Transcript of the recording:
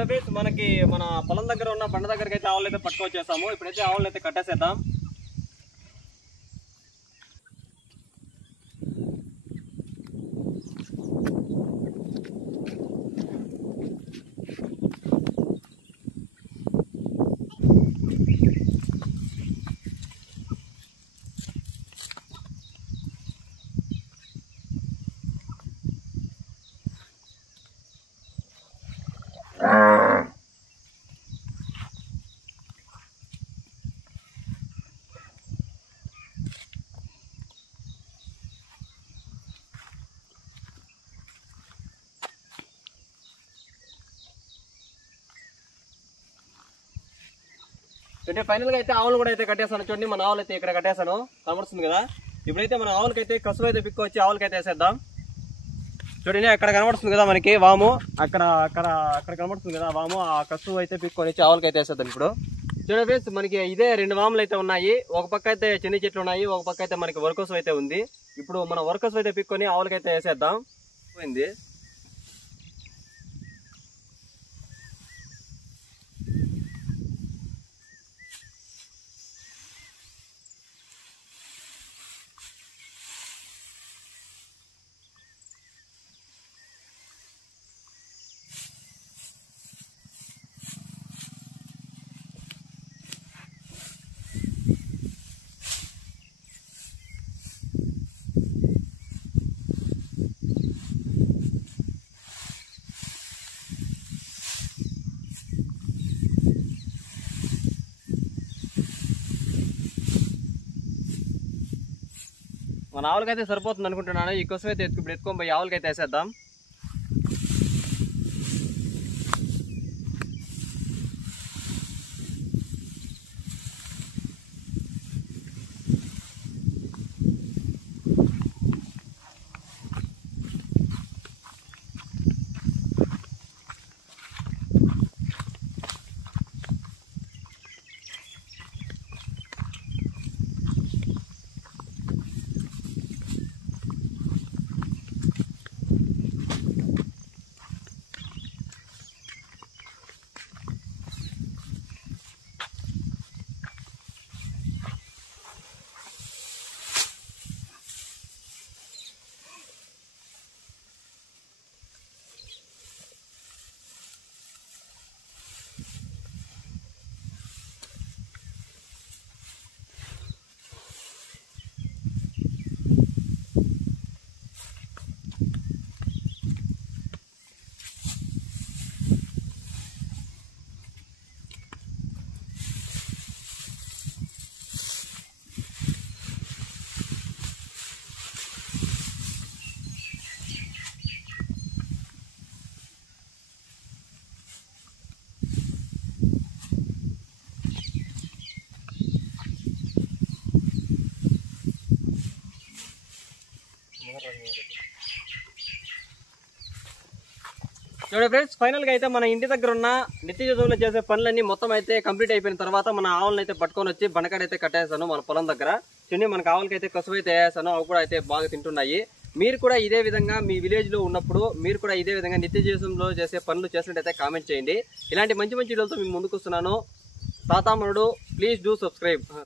చూడండి మనకి మన పొలం దగ్గర ఉన్న బండ దగ్గరికి అయితే ఆవులు అయితే పట్టుకొచ్చేసాము. ఇప్పుడైతే ఆవులు అయితే కట్టేసేద్దాం. అంటే ఫైనల్ గా అయితే ఆవులు కూడా అయితే కట్టేసాను. చూడండి మన ఆవులు అయితే ఇక్కడ కట్టేసాను, కనబడుతుంది కదా. ఇప్పుడైతే మన ఆవులకైతే కసువు అయితే పిక్కు వచ్చి ఆవులకైతే వేసేద్దాం. చూడండి అక్కడ కనబడుతుంది కదా మనకి వాము, అక్కడ అక్కడ అక్కడ కనబడుతుంది కదా వాము. ఆ కసువు అయితే పిక్కొని వచ్చి ఆవులకైతే వేసేద్దాం. ఇప్పుడు చూడండి ఫ్రెండ్స్, మనకి ఇదే 2 వాములు అయితే ఉన్నాయి. ఒక పక్క అయితే చిన్ని చెట్లు ఉన్నాయి, ఒక పక్క అయితే మనకి వరకోసు అయితే ఉంది. ఇప్పుడు మన వరకోసు అయితే పిక్కొని ఆవులకైతే వేసేద్దాం. పోయింది. మన ఆవులకైతే సరిపోతుంది అనుకుంటున్నాను. ఈ కోసం అయితే ఇప్పుడు ఎత్తుకొని పోయి ఆవులకైతే వేసేద్దాం. చూడండి ఫ్రెండ్స్, ఫైనల్ గా అయితే మన ఇంటి దగ్గర ఉన్న నిత్య జీవితంలో చేసే పనులన్నీ మొత్తం అయితే కంప్లీట్ అయిపోయిన తర్వాత మన ఆవులను అయితే పట్టుకొని వచ్చి బండకాడ అయితే కట్టేసాను మన పొలం దగ్గర. చూడండి మనకి ఆవులకి అయితే కసువు అయితే వేసాను, అవి కూడా అయితే బాగా తింటున్నాయి. మీరు కూడా ఇదే విధంగా మీ విలేజ్ లో ఉన్నప్పుడు మీరు కూడా ఇదే విధంగా నిత్య జీవితంలో చేసే పనులు చేసినట్టయితే కామెంట్ చేయండి. ఇలాంటి మంచి మంచి వీడియోలతో మేము ముందుకు వస్తున్నాను. తాతామనుడు, ప్లీజ్ డూ సబ్స్క్రైబ్.